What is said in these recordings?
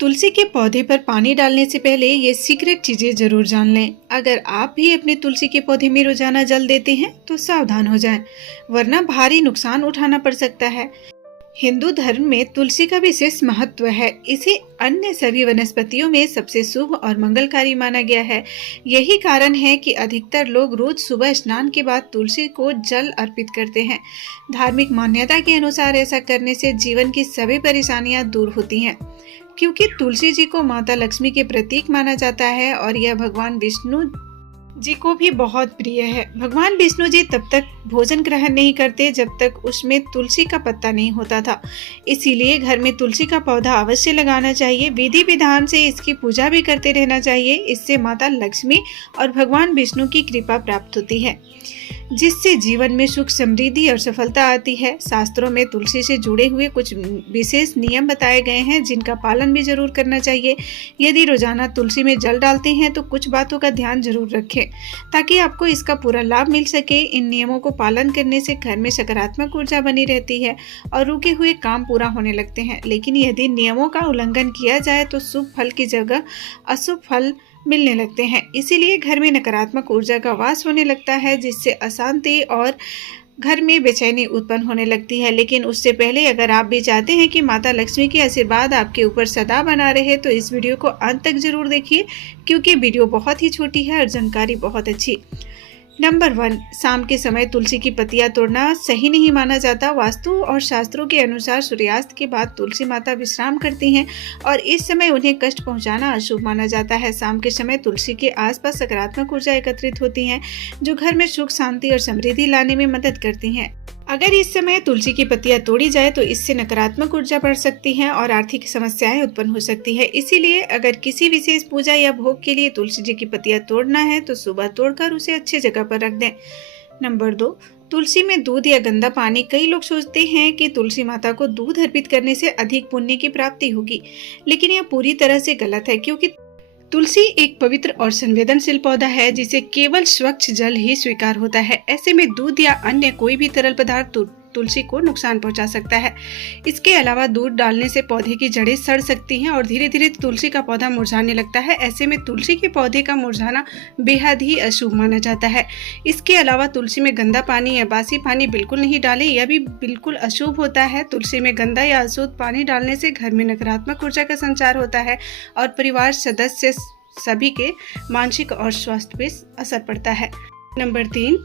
तुलसी के पौधे पर पानी डालने से पहले ये सीक्रेट चीजें जरूर जान लें। अगर आप भी अपने तुलसी के पौधे में रोजाना जल देते हैं तो सावधान हो जाएं, वरना भारी नुकसान उठाना पड़ सकता है। हिंदू धर्म में तुलसी का विशेष महत्व है। इसे अन्य सभी वनस्पतियों में सबसे शुभ और मंगलकारी माना गया है। यही कारण है कि अधिकतर लोग रोज सुबह स्नान के बाद तुलसी को जल अर्पित करते हैं। धार्मिक मान्यता के अनुसार ऐसा करने से जीवन की सभी परेशानियां दूर होती हैं, क्योंकि तुलसी जी को माता लक्ष्मी के प्रतीक माना जाता है और यह भगवान विष्णु जी को भी बहुत प्रिय है। भगवान विष्णु जी तब तक भोजन ग्रहण नहीं करते जब तक उसमें तुलसी का पत्ता नहीं होता था। इसीलिए घर में तुलसी का पौधा अवश्य लगाना चाहिए। विधि विधान से इसकी पूजा भी करते रहना चाहिए। इससे माता लक्ष्मी और भगवान विष्णु की कृपा प्राप्त होती है, जिससे जीवन में सुख, समृद्धि और सफलता आती है। शास्त्रों में तुलसी से जुड़े हुए कुछ विशेष नियम बताए गए हैं, जिनका पालन भी जरूर करना चाहिए। यदि रोजाना तुलसी में जल डालते हैं तो कुछ बातों का ध्यान जरूर रखें, ताकि आपको इसका पूरा लाभ मिल सके। इन नियमों को पालन करने से घर में सकारात्मक ऊर्जा बनी रहती है और रुके हुए काम पूरा होने लगते हैं। लेकिन यदि नियमों का उल्लंघन किया जाए तो शुभ फल की जगह अशुभ फल मिलने लगते हैं। इसीलिए घर में नकारात्मक ऊर्जा का वास होने लगता है, जिससे अशांति और घर में बेचैनी उत्पन्न होने लगती है। लेकिन उससे पहले अगर आप भी चाहते हैं कि माता लक्ष्मी के आशीर्वाद आपके ऊपर सदा बना रहे तो इस वीडियो को अंत तक जरूर देखिए, क्योंकि वीडियो बहुत ही छोटी है और जानकारी बहुत अच्छी। नंबर 1, शाम के समय तुलसी की पत्तियां तोड़ना सही नहीं माना जाता। वास्तु और शास्त्रों के अनुसार सूर्यास्त के बाद तुलसी माता विश्राम करती हैं और इस समय उन्हें कष्ट पहुंचाना अशुभ माना जाता है। शाम के समय तुलसी के आसपास सकारात्मक ऊर्जा एकत्रित होती हैं, जो घर में सुख, शांति और समृद्धि लाने में मदद करती हैं। अगर इस समय तुलसी की पत्तियां तोड़ी जाए तो इससे नकारात्मक ऊर्जा बढ़ सकती है और आर्थिक समस्याएं उत्पन्न हो सकती है। इसीलिए अगर किसी विशेष पूजा या भोग के लिए तुलसी जी की पत्तियां तोड़ना है तो सुबह तोड़कर उसे अच्छी जगह पर रख दें। नंबर 2, तुलसी में दूध या गंदा पानी। कई लोग सोचते हैं कि तुलसी माता को दूध अर्पित करने से अधिक पुण्य की प्राप्ति होगी, लेकिन यह पूरी तरह से गलत है, क्योंकि तुलसी एक पवित्र और संवेदनशील पौधा है, जिसे केवल स्वच्छ जल ही स्वीकार होता है। ऐसे में दूध या अन्य कोई भी तरल पदार्थ तुलसी को नुकसान पहुंचा सकता है। इसके अलावा दूध डालने से पौधे की जड़ें सड़ सकती हैं और धीरे धीरे तुलसी का पौधा मुरझाने लगता है। ऐसे में तुलसी के पौधे का मुरझाना बेहद ही अशुभ माना जाता है। इसके अलावा तुलसी में गंदा पानी या बासी पानी बिल्कुल नहीं डालें, यह भी बिल्कुल अशुभ होता है। तुलसी में गंदा या अशुद्ध पानी डालने से घर में नकारात्मक ऊर्जा का संचार होता है और परिवार सदस्य सभी के मानसिक और स्वास्थ्य पर असर पड़ता है। नंबर 3,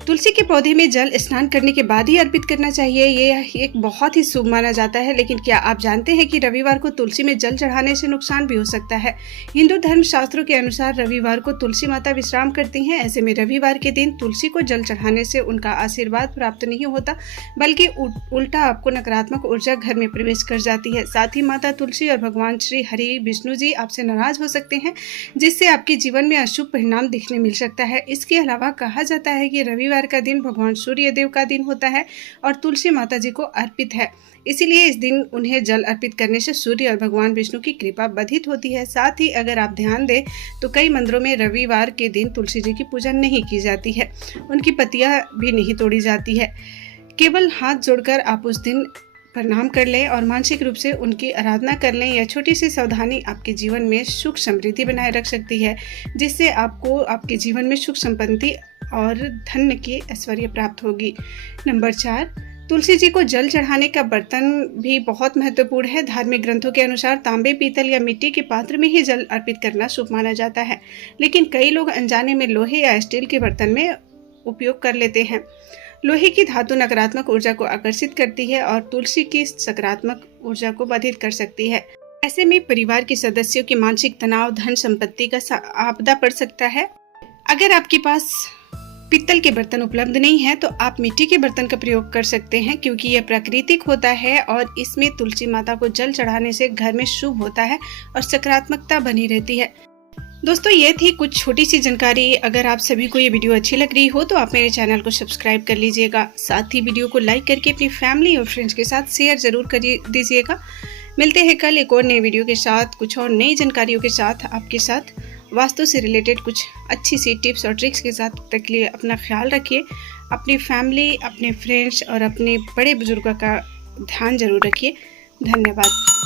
तुलसी के पौधे में जल स्नान करने के बाद ही अर्पित करना चाहिए। ये एक बहुत ही शुभ माना जाता है। लेकिन क्या आप जानते हैं कि रविवार को तुलसी में जल चढ़ाने से नुकसान भी हो सकता है? हिंदू धर्म शास्त्रों के अनुसार रविवार को तुलसी माता विश्राम करती हैं। ऐसे में रविवार के दिन तुलसी को जल चढ़ाने से उनका आशीर्वाद प्राप्त नहीं होता, बल्कि उल्टा आपको नकारात्मक ऊर्जा घर में प्रवेश कर जाती है। साथ ही माता तुलसी और भगवान श्री हरि विष्णु जी आपसे नाराज हो सकते हैं, जिससे आपके जीवन में अशुभ परिणाम दिखने मिल सकता है। इसके अलावा कहा जाता है कि रविवार का दिन भगवान सूर्य देव का दिन होता है और तुलसी माता जी को अर्पित है। इसीलिए इस दिन उन्हें जल अर्पित करने से सूर्य और भगवान विष्णु की कृपा बाधित होती है। साथ ही अगर आप ध्यान दें तो कई मंदिरों में रविवार के दिन तुलसी जी की पूजा नहीं की जाती है, उनकी पत्तियां भी नहीं तोड़ी जाती है। केवल हाथ जोड़कर आप उस दिन प्रणाम कर लें और मानसिक रूप से उनकी आराधना कर लें। यह छोटी सी सावधानी आपके जीवन में सुख समृद्धि बनाए रख सकती है, जिससे आपको आपके जीवन में सुख संपत्ति और धन की ऐश्वर्य प्राप्त होगी। नंबर 4, तुलसी जी को जल चढ़ाने का बर्तन भी बहुत महत्वपूर्ण है। धार्मिक ग्रंथों के अनुसार तांबे, पीतल या मिट्टी के पात्र में ही जल अर्पित करना शुभ माना जाता है, लेकिन कई लोग अनजाने में लोहे या स्टील के बर्तन में उपयोग कर लेते हैं। लोहे की धातु नकारात्मक ऊर्जा को आकर्षित करती है और तुलसी की सकारात्मक ऊर्जा को बाधित कर सकती है। ऐसे में परिवार के सदस्यों के मानसिक तनाव, धन संपत्ति का आपदा पड़ सकता है। अगर आपके पास पित्तल के बर्तन उपलब्ध नहीं है तो आप मिट्टी के बर्तन का प्रयोग कर सकते हैं, क्योंकि यह प्राकृतिक होता है और इसमें तुलसी माता को जल चढ़ाने से घर में शुभ होता है और सकारात्मकता बनी रहती है। दोस्तों, ये थी कुछ छोटी सी जानकारी। अगर आप सभी को ये वीडियो अच्छी लग रही हो तो आप मेरे चैनल को सब्सक्राइब कर लीजिएगा। साथ ही वीडियो को लाइक करके अपनी फैमिली और फ्रेंड्स के साथ शेयर जरूर कर दीजिएगा। मिलते हैं कल एक और नए वीडियो के साथ, कुछ और नई जानकारियों के साथ, आपके साथ वास्तु से रिलेटेड कुछ अच्छी सी टिप्स और ट्रिक्स के साथ। तक के लिए अपना ख्याल रखिए, अपनी फैमिली, अपने फ्रेंड्स और अपने बड़े बुजुर्गों का ध्यान जरूर रखिए। धन्यवाद।